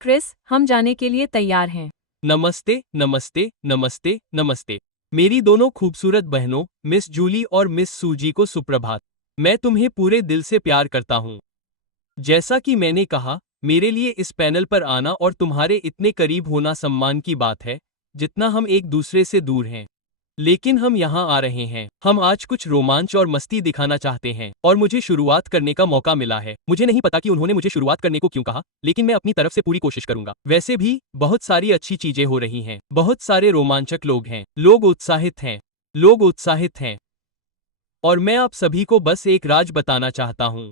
Chris, हम जाने के लिए तैयार हैं। नमस्ते नमस्ते नमस्ते नमस्ते। मेरी दोनों खूबसूरत बहनों मिस जूली और मिस सूजी को सुप्रभात। मैं तुम्हें पूरे दिल से प्यार करता हूँ। जैसा कि मैंने कहा, मेरे लिए इस पैनल पर आना और तुम्हारे इतने करीब होना सम्मान की बात है, जितना हम एक दूसरे से दूर हैं। लेकिन हम यहाँ आ रहे हैं। हम आज कुछ रोमांच और मस्ती दिखाना चाहते हैं और मुझे शुरुआत करने का मौका मिला है। मुझे नहीं पता कि उन्होंने मुझे शुरुआत करने को क्यों कहा, लेकिन मैं अपनी तरफ से पूरी कोशिश करूंगा। वैसे भी बहुत सारी अच्छी चीजें हो रही हैं। बहुत सारे रोमांचक लोग हैं। लोग उत्साहित हैं। लोग उत्साहित हैं। और मैं आप सभी को बस एक राज बताना चाहता हूँ।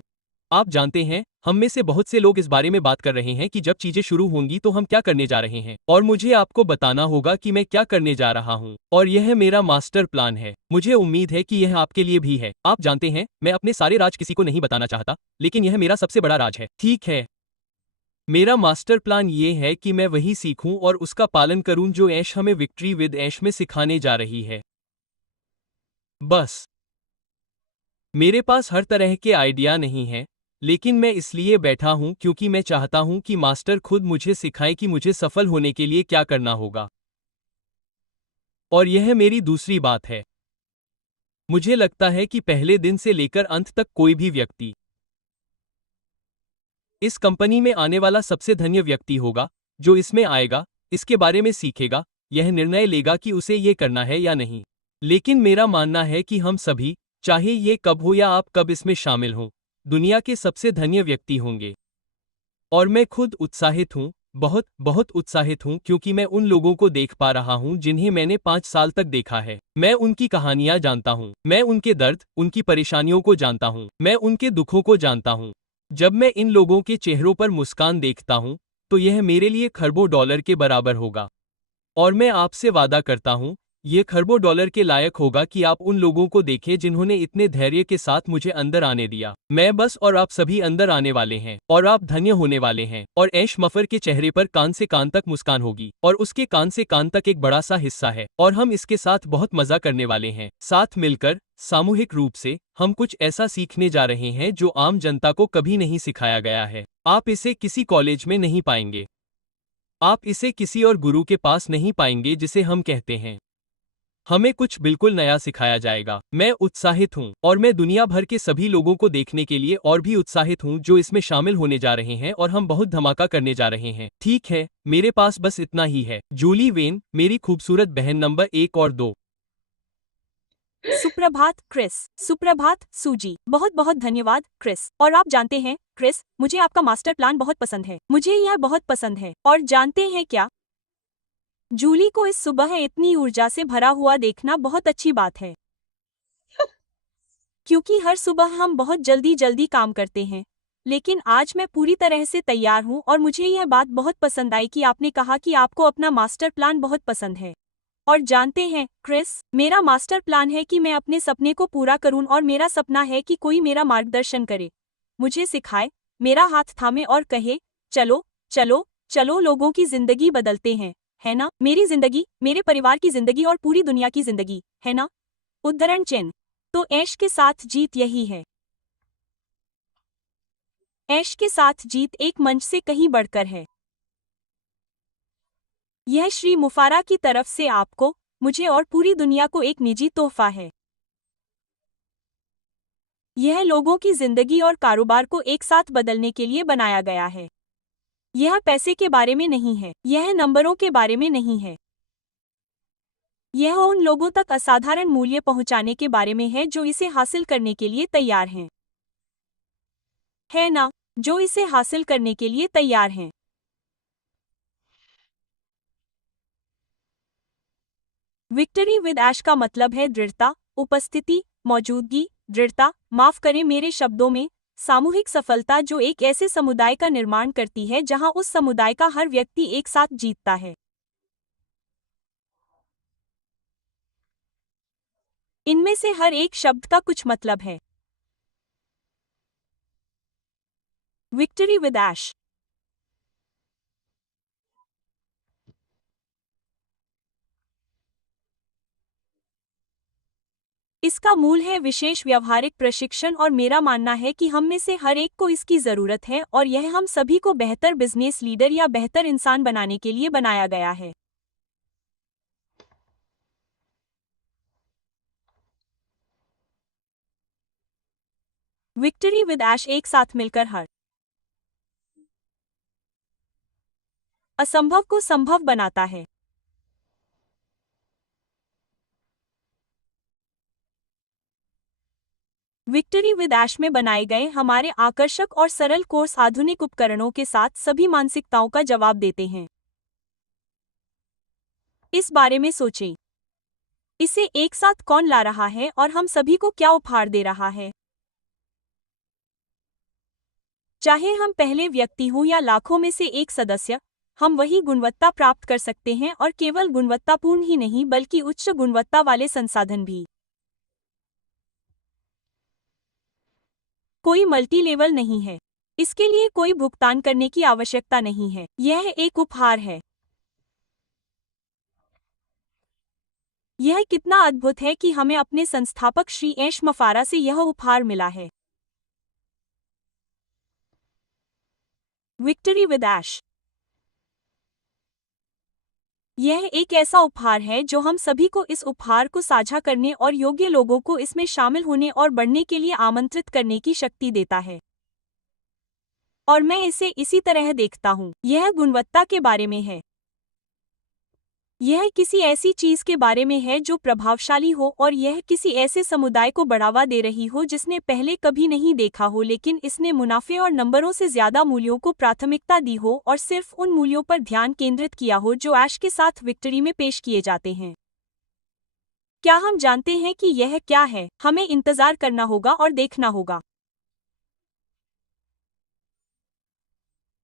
आप जानते हैं, हम में से बहुत से लोग इस बारे में बात कर रहे हैं कि जब चीजें शुरू होंगी तो हम क्या करने जा रहे हैं, और मुझे आपको बताना होगा कि मैं क्या करने जा रहा हूँ। और यह मेरा मास्टर प्लान है। मुझे उम्मीद है कि यह आपके लिए भी है। आप जानते हैं, मैं अपने सारे राज किसी को नहीं बताना चाहता, लेकिन यह मेरा सबसे बड़ा राज है। ठीक है, मेरा मास्टर प्लान ये है कि मैं वही सीखूं और उसका पालन करूं जो ऐश हमें विक्ट्री विद ऐश में सिखाने जा रही है। बस मेरे पास हर तरह के आइडिया नहीं है, लेकिन मैं इसलिए बैठा हूं क्योंकि मैं चाहता हूं कि मास्टर खुद मुझे सिखाए कि मुझे सफल होने के लिए क्या करना होगा। और यह मेरी दूसरी बात है। मुझे लगता है कि पहले दिन से लेकर अंत तक कोई भी व्यक्ति इस कंपनी में आने वाला सबसे धन्य व्यक्ति होगा, जो इसमें आएगा, इसके बारे में सीखेगा, यह निर्णय लेगा कि उसे ये करना है या नहीं। लेकिन मेरा मानना है कि हम सभी, चाहे ये कब हो या आप कब इसमें शामिल हों, दुनिया के सबसे धन्य व्यक्ति होंगे। और मैं खुद उत्साहित हूँ, बहुत बहुत उत्साहित हूँ, क्योंकि मैं उन लोगों को देख पा रहा हूँ जिन्हें मैंने 5 साल तक देखा है। मैं उनकी कहानियां जानता हूँ। मैं उनके दर्द, उनकी परेशानियों को जानता हूँ। मैं उनके दुखों को जानता हूँ। जब मैं इन लोगों के चेहरों पर मुस्कान देखता हूँ, तो यह मेरे लिए खरबों डॉलर के बराबर होगा। और मैं आपसे वादा करता हूँ, ये खरबों डॉलर के लायक होगा कि आप उन लोगों को देखें जिन्होंने इतने धैर्य के साथ मुझे अंदर आने दिया। मैं बस और आप सभी अंदर आने वाले हैं, और आप धन्य होने वाले हैं। और ऐश मफर के चेहरे पर कान से कान तक मुस्कान होगी, और उसके कान से कान तक एक बड़ा सा हिस्सा है, और हम इसके साथ बहुत मजा करने वाले हैं। साथ मिलकर, सामूहिक रूप से, हम कुछ ऐसा सीखने जा रहे हैं जो आम जनता को कभी नहीं सिखाया गया है। आप इसे किसी कॉलेज में नहीं पाएंगे। आप इसे किसी और गुरु के पास नहीं पाएंगे जिसे हम कहते हैं। हमें कुछ बिल्कुल नया सिखाया जाएगा। मैं उत्साहित हूँ, और मैं दुनिया भर के सभी लोगों को देखने के लिए और भी उत्साहित हूँ जो इसमें शामिल होने जा रहे हैं, और हम बहुत धमाका करने जा रहे हैं। ठीक है, मेरे पास बस इतना ही है। जूली वेन, मेरी खूबसूरत बहन नंबर 1 और 2। सुप्रभात क्रिस। सुप्रभात सूजी। बहुत बहुत धन्यवाद क्रिस। और आप जानते हैं क्रिस, मुझे आपका मास्टर प्लान बहुत पसंद है। मुझे यह बहुत पसंद है। और जानते हैं क्या, जूली को इस सुबह इतनी ऊर्जा से भरा हुआ देखना बहुत अच्छी बात है। क्योंकि हर सुबह हम बहुत जल्दी जल्दी काम करते हैं, लेकिन आज मैं पूरी तरह से तैयार हूँ। और मुझे यह बात बहुत पसंद आई कि आपने कहा कि आपको अपना मास्टर प्लान बहुत पसंद है। और जानते हैं क्रिस, मेरा मास्टर प्लान है कि मैं अपने सपने को पूरा करूं, और मेरा सपना है कि कोई मेरा मार्गदर्शन करे, मुझे सिखाए, मेरा हाथ थामे और कहे, चलो चलो चलो, लोगों की जिंदगी बदलते हैं, है ना? मेरी जिंदगी, मेरे परिवार की जिंदगी और पूरी दुनिया की जिंदगी, है ना? उद्धरण चिन्ह। तो ऐश के साथ जीत यही है। ऐश के साथ जीत एक मंच से कहीं बढ़कर है। यह श्री मुफारा की तरफ से आपको, मुझे और पूरी दुनिया को एक निजी तोहफा है। यह लोगों की जिंदगी और कारोबार को एक साथ बदलने के लिए बनाया गया है। यह पैसे के बारे में नहीं है, यह नंबरों के बारे में नहीं है। यह उन लोगों तक असाधारण मूल्य पहुंचाने के बारे में है जो इसे हासिल करने के लिए तैयार हैं। है ना? जो इसे हासिल करने के लिए तैयार हैं। विक्ट्री विद ऐश का मतलब है दृढ़ता, उपस्थिति, मौजूदगी, दृढ़ता, माफ करें मेरे शब्दों में, सामूहिक सफलता जो एक ऐसे समुदाय का निर्माण करती है जहां उस समुदाय का हर व्यक्ति एक साथ जीतता है। इनमें से हर एक शब्द का कुछ मतलब है। विक्ट्री विद ऐश। इसका मूल है विशेष व्यावहारिक प्रशिक्षण और मेरा मानना है कि हम में से हर एक को इसकी ज़रूरत है और यह हम सभी को बेहतर बिजनेस लीडर या बेहतर इंसान बनाने के लिए बनाया गया है। विक्ट्री विद ऐश एक साथ मिलकर हर असंभव को संभव बनाता है। विक्ट्री विद ऐश में बनाए गए हमारे आकर्षक और सरल कोर्स आधुनिक उपकरणों के साथ सभी मानसिकताओं का जवाब देते हैं। इस बारे में सोचें, इसे एक साथ कौन ला रहा है और हम सभी को क्या उपहार दे रहा है। चाहे हम पहले व्यक्ति हों या लाखों में से एक सदस्य, हम वही गुणवत्ता प्राप्त कर सकते हैं और केवल गुणवत्तापूर्ण ही नहीं बल्कि उच्च गुणवत्ता वाले संसाधन भी। कोई मल्टी लेवल नहीं है, इसके लिए कोई भुगतान करने की आवश्यकता नहीं है, यह एक उपहार है। यह कितना अद्भुत है कि हमें अपने संस्थापक श्री ऐश मफारा से यह उपहार मिला है। विक्ट्री विद ऐश यह एक ऐसा उपहार है जो हम सभी को इस उपहार को साझा करने और योग्य लोगों को इसमें शामिल होने और बढ़ने के लिए आमंत्रित करने की शक्ति देता है। और मैं इसे इसी तरह देखता हूँ, यह गुणवत्ता के बारे में है। यह किसी ऐसी चीज के बारे में है जो प्रभावशाली हो और यह किसी ऐसे समुदाय को बढ़ावा दे रही हो जिसने पहले कभी नहीं देखा हो, लेकिन इसने मुनाफे और नंबरों से ज्यादा मूल्यों को प्राथमिकता दी हो और सिर्फ उन मूल्यों पर ध्यान केंद्रित किया हो जो ऐश के साथ विक्ट्री में पेश किए जाते हैं। क्या हम जानते हैं कि यह क्या है? हमें इंतजार करना होगा और देखना होगा।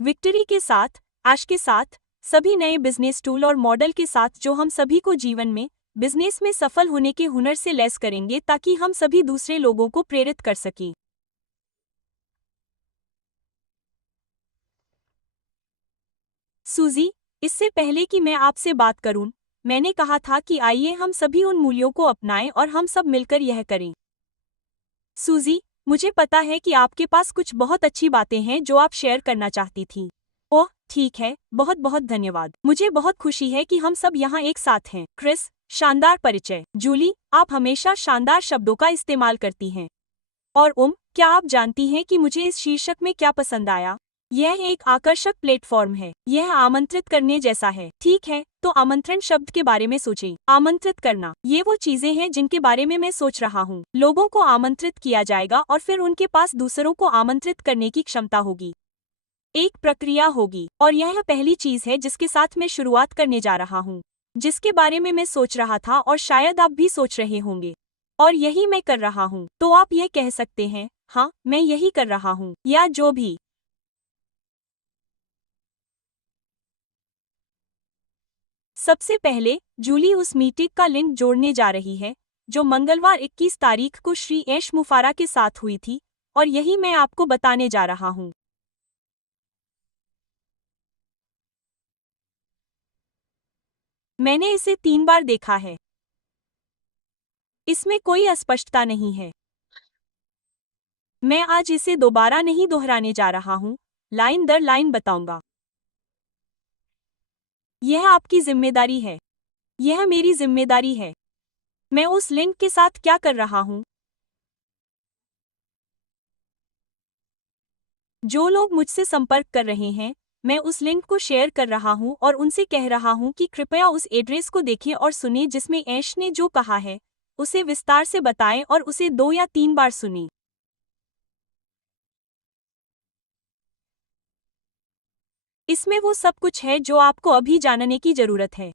विक्ट्री के साथ, ऐश के साथ, सभी नए बिजनेस टूल और मॉडल के साथ जो हम सभी को जीवन में, बिजनेस में सफल होने के हुनर से लैस करेंगे ताकि हम सभी दूसरे लोगों को प्रेरित कर सकें। सूजी, इससे पहले कि मैं आपसे बात करूं, मैंने कहा था कि आइए हम सभी उन मूल्यों को अपनाएं और हम सब मिलकर यह करें। सूजी, मुझे पता है कि आपके पास कुछ बहुत अच्छी बातें हैं जो आप शेयर करना चाहती थी। ओह ठीक है, बहुत बहुत धन्यवाद। मुझे बहुत खुशी है कि हम सब यहाँ एक साथ हैं। क्रिस, शानदार परिचय। जूली, आप हमेशा शानदार शब्दों का इस्तेमाल करती हैं। और क्या आप जानती हैं कि मुझे इस शीर्षक में क्या पसंद आया? यह एक आकर्षक प्लेटफॉर्म है। यह आमंत्रित करने जैसा है। ठीक है, तो आमंत्रण शब्द के बारे में सोचें। आमंत्रित करना, ये वो चीजें हैं जिनके बारे में मैं सोच रहा हूँ। लोगों को आमंत्रित किया जाएगा और फिर उनके पास दूसरों को आमंत्रित करने की क्षमता होगी। एक प्रक्रिया होगी और यह पहली चीज है जिसके साथ मैं शुरुआत करने जा रहा हूँ, जिसके बारे में मैं सोच रहा था और शायद आप भी सोच रहे होंगे। और यही मैं कर रहा हूँ। तो आप यह कह सकते हैं, हाँ मैं यही कर रहा हूँ, या जो भी। सबसे पहले जूली उस मीटिंग का लिंक जोड़ने जा रही है जो मंगलवार 21 तारीख को श्री ऐश मुफारा के साथ हुई थी, और यही मैं आपको बताने जा रहा हूँ। मैंने इसे 3 बार देखा है। इसमें कोई अस्पष्टता नहीं है। मैं आज इसे दोबारा नहीं दोहराने जा रहा हूँ, लाइन दर लाइन बताऊंगा। यह आपकी जिम्मेदारी है। यह मेरी जिम्मेदारी है। मैं उस लिंक के साथ क्या कर रहा हूँ? जो लोग मुझसे संपर्क कर रहे हैं, मैं उस लिंक को शेयर कर रहा हूँ और उनसे कह रहा हूँ कि कृपया उस एड्रेस को देखें और सुनें जिसमें ऐश ने जो कहा है, उसे विस्तार से बताएं और उसे 2 या 3 बार सुनें। इसमें वो सब कुछ है जो आपको अभी जानने की जरूरत है।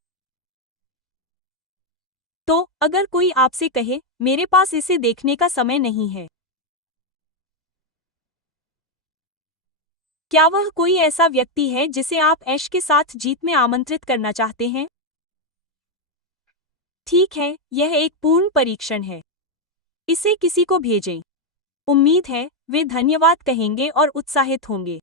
तो अगर कोई आपसे कहे, मेरे पास इसे देखने का समय नहीं है, क्या वह कोई ऐसा व्यक्ति है जिसे आप ऐश के साथ जीत में आमंत्रित करना चाहते हैं? ठीक है, यह एक पूर्ण परीक्षण है। इसे किसी को भेजें। उम्मीद है वे धन्यवाद कहेंगे और उत्साहित होंगे।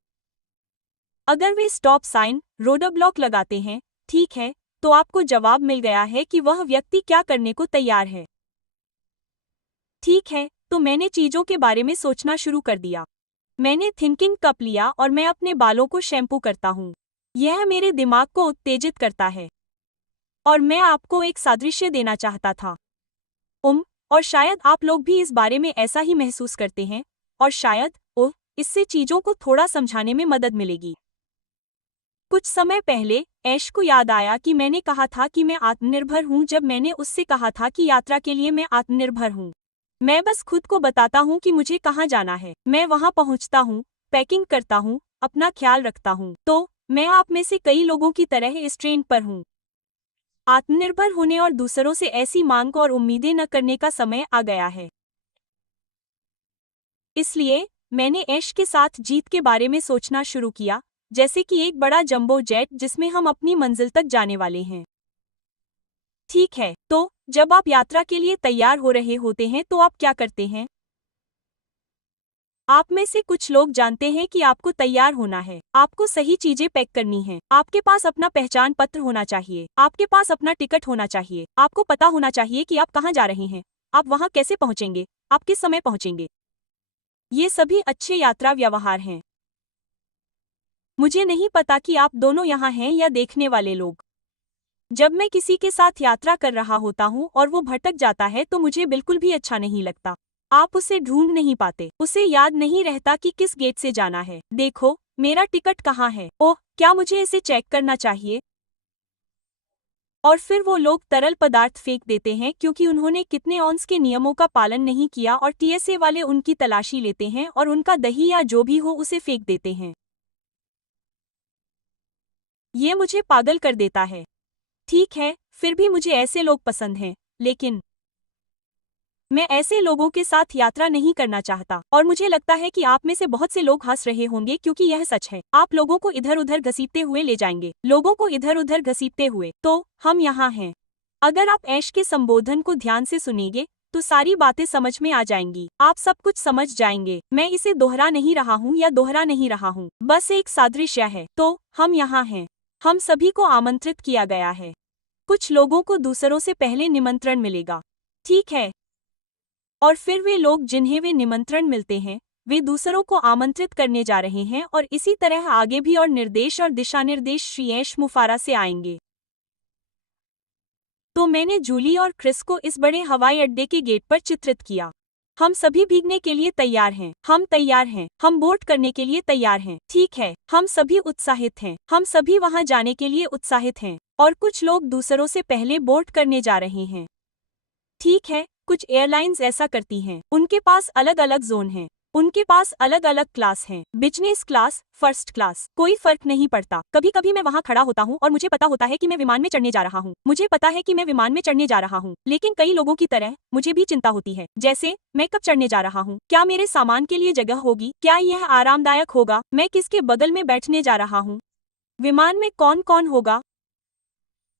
अगर वे स्टॉप साइन, रोडब्लॉक लगाते हैं, ठीक है, तो आपको जवाब मिल गया है कि वह व्यक्ति क्या करने को तैयार है। ठीक है, तो मैंने चीजों के बारे में सोचना शुरू कर दिया। मैंने थिंकिंग कप लिया और मैं अपने बालों को शैम्पू करता हूँ। यह मेरे दिमाग को उत्तेजित करता है। और मैं आपको एक सादृश्य देना चाहता था। और शायद आप लोग भी इस बारे में ऐसा ही महसूस करते हैं, और शायद इससे चीजों को थोड़ा समझाने में मदद मिलेगी। कुछ समय पहले ऐश को याद आया कि मैंने कहा था कि मैं आत्मनिर्भर हूँ जब मैंने उससे कहा था कि यात्रा के लिए मैं आत्मनिर्भर हूँ। मैं बस खुद को बताता हूँ कि मुझे कहाँ जाना है, मैं वहाँ पहुँचता हूँ, पैकिंग करता हूँ, अपना ख्याल रखता हूँ। तो मैं आप में से कई लोगों की तरह इस ट्रेन पर हूँ। आत्मनिर्भर होने और दूसरों से ऐसी मांग और उम्मीदें न करने का समय आ गया है। इसलिए मैंने ऐश के साथ जीत के बारे में सोचना शुरू किया, जैसे कि एक बड़ा जंबो जेट जिसमें हम अपनी मंजिल तक जाने वाले हैं। ठीक है, तो जब आप यात्रा के लिए तैयार हो रहे होते हैं तो आप क्या करते हैं? आप में से कुछ लोग जानते हैं कि आपको तैयार होना है, आपको सही चीजें पैक करनी हैं, आपके पास अपना पहचान पत्र होना चाहिए, आपके पास अपना टिकट होना चाहिए, आपको पता होना चाहिए कि आप कहाँ जा रहे हैं, आप वहाँ कैसे पहुँचेंगे, आप किस समय पहुँचेंगे। ये सभी अच्छे यात्रा व्यवहार हैं। मुझे नहीं पता कि आप दोनों यहाँ हैं या देखने वाले लोग। जब मैं किसी के साथ यात्रा कर रहा होता हूँ और वो भटक जाता है तो मुझे बिल्कुल भी अच्छा नहीं लगता। आप उसे ढूंढ नहीं पाते, उसे याद नहीं रहता कि किस गेट से जाना है। देखो, मेरा टिकट कहाँ है? ओह, क्या मुझे इसे चेक करना चाहिए? और फिर वो लोग तरल पदार्थ फेंक देते हैं क्योंकि उन्होंने कितने ऑन्स के नियमों का पालन नहीं किया और टीएसए वाले उनकी तलाशी लेते हैं और उनका दही या जो भी हो उसे फेंक देते हैं। ये मुझे पागल कर देता है। ठीक है, फिर भी मुझे ऐसे लोग पसंद हैं, लेकिन मैं ऐसे लोगों के साथ यात्रा नहीं करना चाहता। और मुझे लगता है कि आप में से बहुत से लोग हंस रहे होंगे क्योंकि यह सच है। आप लोगों को इधर उधर घसीटते हुए ले जाएंगे, लोगों को इधर उधर घसीटते हुए। तो हम यहाँ हैं। अगर आप ऐश के संबोधन को ध्यान से सुनेंगे तो सारी बातें समझ में आ जाएंगी, आप सब कुछ समझ जाएंगे। मैं इसे दोहरा नहीं रहा हूँ या दोहरा नहीं रहा हूँ, बस एक सादृश्य है। तो हम यहाँ हैं। हम सभी को आमंत्रित किया गया है। कुछ लोगों को दूसरों से पहले निमंत्रण मिलेगा, ठीक है? और फिर वे लोग जिन्हें वे निमंत्रण मिलते हैं, वे दूसरों को आमंत्रित करने जा रहे हैं और इसी तरह आगे भी। और निर्देश और दिशानिर्देश श्री ऐश मुफारा से आएंगे। तो मैंने जूली और क्रिस को इस बड़े हवाई अड्डे के गेट पर चित्रित किया। हम सभी भीगने के लिए तैयार हैं, हम तैयार हैं, हम बोट करने के लिए तैयार हैं, ठीक है, हम सभी उत्साहित हैं, हम सभी वहां जाने के लिए उत्साहित हैं। और कुछ लोग दूसरों से पहले बोट करने जा रहे हैं, ठीक है। कुछ एयरलाइंस ऐसा करती हैं, उनके पास अलग अलग जोन हैं, उनके पास अलग अलग क्लास हैं, बिजनेस क्लास, फर्स्ट क्लास, कोई फर्क नहीं पड़ता। कभी कभी मैं वहाँ खड़ा होता हूँ और मुझे पता होता है कि मैं विमान में चढ़ने जा रहा हूँ, मुझे पता है कि मैं विमान में चढ़ने जा रहा हूँ, लेकिन कई लोगों की तरह मुझे भी चिंता होती है, जैसे मैं कब चढ़ने जा रहा हूँ, क्या मेरे सामान के लिए जगह होगी, क्या यह आरामदायक होगा, मैं किसके बगल में बैठने जा रहा हूँ, विमान में कौन कौन होगा।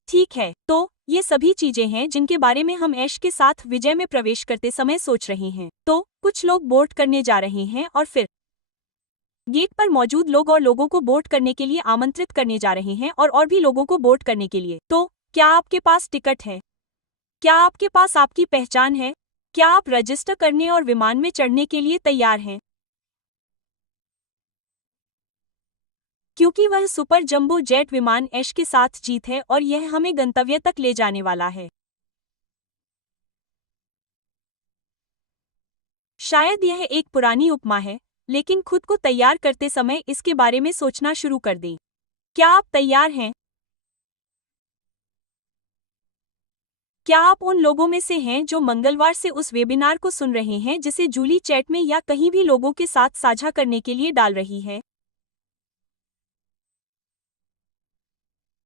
ठीक है, तो ये सभी चीजें हैं जिनके बारे में हम ऐश के साथ विजय में प्रवेश करते समय सोच रहे हैं। तो कुछ लोग बोट करने जा रहे हैं और फिर गेट पर मौजूद लोग और लोगों को बोट करने के लिए आमंत्रित करने जा रहे हैं और भी लोगों को बोट करने के लिए। तो क्या आपके पास टिकट है? क्या आपके पास आपकी पहचान है? क्या आप रजिस्टर करने और विमान में चढ़ने के लिए तैयार हैं? क्योंकि वह सुपर जंबो जेट विमान ऐश के साथ जीत है और यह हमें गंतव्य तक ले जाने वाला है। शायद यह एक पुरानी उपमा है, लेकिन खुद को तैयार करते समय इसके बारे में सोचना शुरू कर दें। क्या आप तैयार हैं? क्या आप उन लोगों में से हैं जो मंगलवार से उस वेबिनार को सुन रहे हैं जिसे जूली चैट में या कहीं भी लोगों के साथ साझा करने के लिए डाल रही है?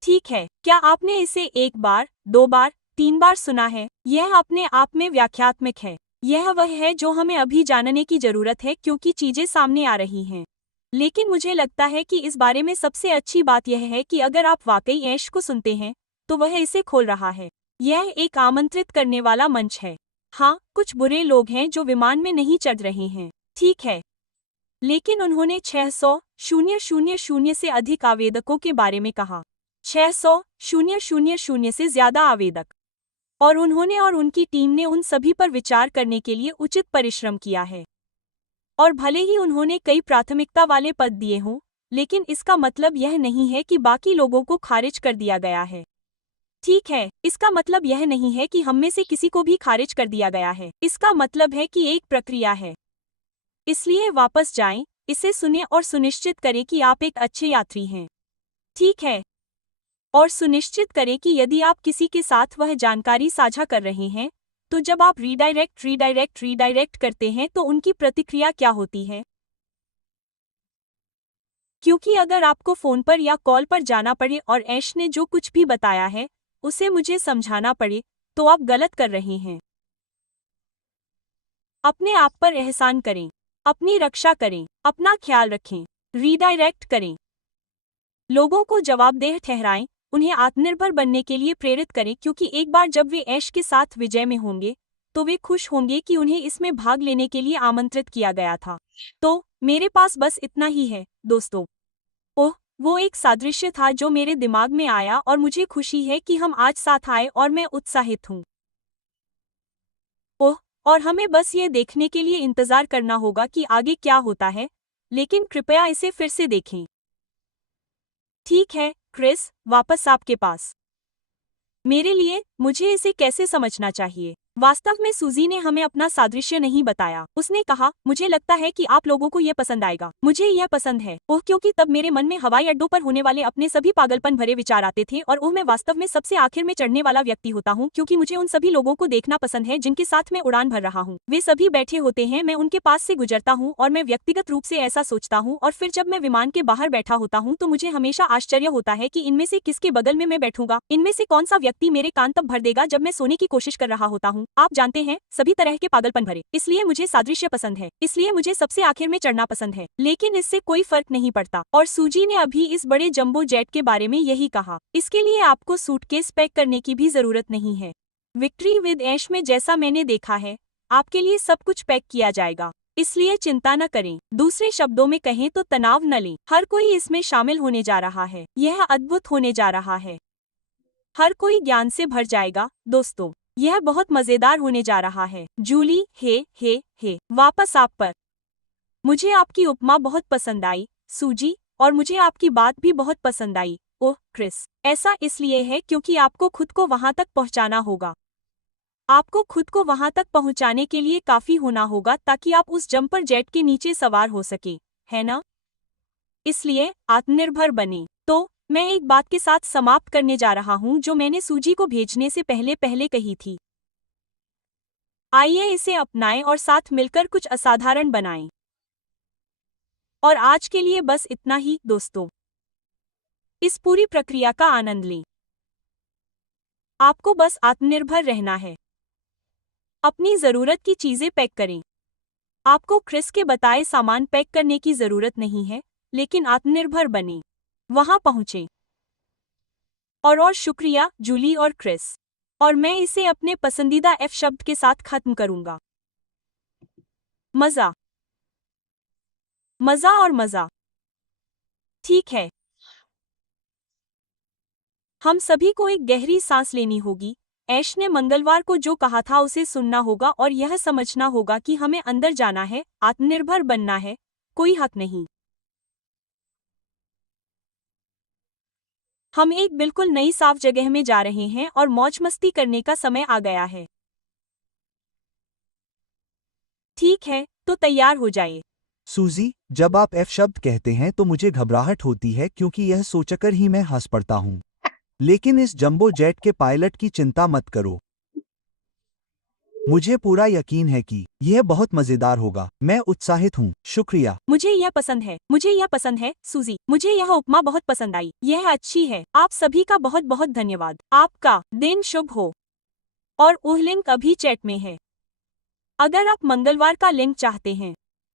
ठीक है, क्या आपने इसे एक बार, 2 बार, 3 बार सुना है? यह अपने आप में व्याख्यात्मक है। यह वह है जो हमें अभी जानने की जरूरत है क्योंकि चीजें सामने आ रही हैं। लेकिन मुझे लगता है कि इस बारे में सबसे अच्छी बात यह है कि अगर आप वाकई ऐश को सुनते हैं, तो वह इसे खोल रहा है। यह एक आमंत्रित करने वाला मंच है। हाँ, कुछ बुरे लोग हैं जो विमान में नहीं चढ़ रहे हैं, ठीक है। लेकिन उन्होंने 600,000 से अधिक आवेदकों के बारे में कहा। 600,000 से ज्यादा आवेदक। और उन्होंने और उनकी टीम ने उन सभी पर विचार करने के लिए उचित परिश्रम किया है। और भले ही उन्होंने कई प्राथमिकता वाले पद दिए हों, लेकिन इसका मतलब यह नहीं है कि बाकी लोगों को खारिज कर दिया गया है। ठीक है, इसका मतलब यह नहीं है कि हम में से किसी को भी खारिज कर दिया गया है। इसका मतलब है कि एक प्रक्रिया है। इसलिए वापस जाएं, इसे सुनें और सुनिश्चित करें कि आप एक अच्छे यात्री हैं। ठीक है, और सुनिश्चित करें कि यदि आप किसी के साथ वह जानकारी साझा कर रहे हैं, तो जब आप रीडायरेक्ट करते हैं तो उनकी प्रतिक्रिया क्या होती है। क्योंकि अगर आपको फोन पर या कॉल पर जाना पड़े और ऐश ने जो कुछ भी बताया है उसे मुझे समझाना पड़े, तो आप गलत कर रहे हैं। अपने आप पर एहसान करें, अपनी रक्षा करें, अपना ख्याल रखें, रीडायरेक्ट करें, लोगों को जवाबदेह ठहराएं, उन्हें आत्मनिर्भर बनने के लिए प्रेरित करें, क्योंकि एक बार जब वे ऐश के साथ विजय में होंगे तो वे खुश होंगे कि उन्हें इसमें भाग लेने के लिए आमंत्रित किया गया था। तो मेरे पास बस इतना ही है दोस्तों। ओह, वो एक सादृश्य था जो मेरे दिमाग में आया और मुझे खुशी है कि हम आज साथ आए और मैं उत्साहित हूँ। ओह, और हमें बस ये देखने के लिए इंतजार करना होगा कि आगे क्या होता है, लेकिन कृपया इसे फिर से देखें। ठीक है क्रिस, वापस आपके पास। मेरे लिए, मुझे इसे कैसे समझना चाहिए? वास्तव में सूजी ने हमें अपना सादृश्य नहीं बताया। उसने कहा, मुझे लगता है कि आप लोगों को यह पसंद आएगा। मुझे यह पसंद है। ओह, क्योंकि तब मेरे मन में हवाई अड्डों पर होने वाले अपने सभी पागलपन भरे विचार आते थे और ओह, मैं वास्तव में सबसे आखिर में चढ़ने वाला व्यक्ति होता हूँ, क्योंकि मुझे उन सभी लोगों को देखना पसंद है जिनके साथ मैं उड़ान भर रहा हूँ। वे सभी बैठे होते हैं, मैं उनके पास से गुजरता हूँ और मैं व्यक्तिगत रूप से ऐसा सोचता हूँ, और फिर जब मैं विमान के बाहर बैठा होता हूँ तो मुझे हमेशा आश्चर्य होता है कि इनमें से किसके बगल में मैं बैठूंगा, इनमें से कौन सा व्यक्ति मेरे कान तब भर देगा जब मैं सोने की कोशिश कर रहा होता हूँ। आप जानते हैं, सभी तरह के पागलपन भरे। इसलिए मुझे सादृश्य पसंद है, इसलिए मुझे सबसे आखिर में चढ़ना पसंद है, लेकिन इससे कोई फर्क नहीं पड़ता। और सूजी ने अभी इस बड़े जंबो जेट के बारे में यही कहा। इसके लिए आपको सूटकेस पैक करने की भी जरूरत नहीं है। विक्ट्री विद ऐश में जैसा मैंने देखा है, आपके लिए सब कुछ पैक किया जाएगा, इसलिए चिंता न करें। दूसरे शब्दों में कहें तो तनाव न लें। हर कोई इसमें शामिल होने जा रहा है। यह अद्भुत होने जा रहा है। हर कोई ज्ञान से भर जाएगा दोस्तों। यह बहुत मजेदार होने जा रहा है। जूली, हे, वापस आप पर। मुझे आपकी उपमा बहुत पसंद आई सूजी, और मुझे आपकी बात भी बहुत पसंद आई। ओह क्रिस, ऐसा इसलिए है क्योंकि आपको खुद को वहां तक पहुंचाना होगा। आपको खुद को वहां तक पहुंचाने के लिए काफी होना होगा ताकि आप उस जंपर जेट के नीचे सवार हो सके, है ना? इसलिए आत्मनिर्भर बने। तो मैं एक बात के साथ समाप्त करने जा रहा हूं जो मैंने सूजी को भेजने से पहले कही थी। आइए इसे अपनाएं और साथ मिलकर कुछ असाधारण बनाएं। और आज के लिए बस इतना ही दोस्तों। इस पूरी प्रक्रिया का आनंद लें। आपको बस आत्मनिर्भर रहना है। अपनी जरूरत की चीजें पैक करें। आपको क्रिस के बताए सामान पैक करने की जरूरत नहीं है, लेकिन आत्मनिर्भर बने। वहां पहुंचे। और शुक्रिया जूली और क्रिस। और मैं इसे अपने पसंदीदा एफ शब्द के साथ खत्म करूंगा। मजा, मजा और मजा। ठीक है, हम सभी को एक गहरी सांस लेनी होगी। ऐश ने मंगलवार को जो कहा था उसे सुनना होगा और यह समझना होगा कि हमें अंदर जाना है, आत्मनिर्भर बनना है, कोई हक नहीं। हम एक बिल्कुल नई साफ जगह में जा रहे हैं और मौज मस्ती करने का समय आ गया है। ठीक है, तो तैयार हो जाइए। सूजी, जब आप एफ शब्द कहते हैं तो मुझे घबराहट होती है क्योंकि यह सोचकर ही मैं हंस पड़ता हूँ। लेकिन इस जंबो जेट के पायलट की चिंता मत करो। मुझे पूरा यकीन है कि यह बहुत मजेदार होगा। मैं उत्साहित हूँ। शुक्रिया। मुझे यह पसंद है, मुझे यह पसंद है सूजी। मुझे यह उपमा बहुत पसंद आई। यह अच्छी है। आप सभी का बहुत बहुत धन्यवाद। आपका दिन शुभ हो। और वह लिंक अभी चैट में है। अगर आप मंगलवार का लिंक चाहते हैं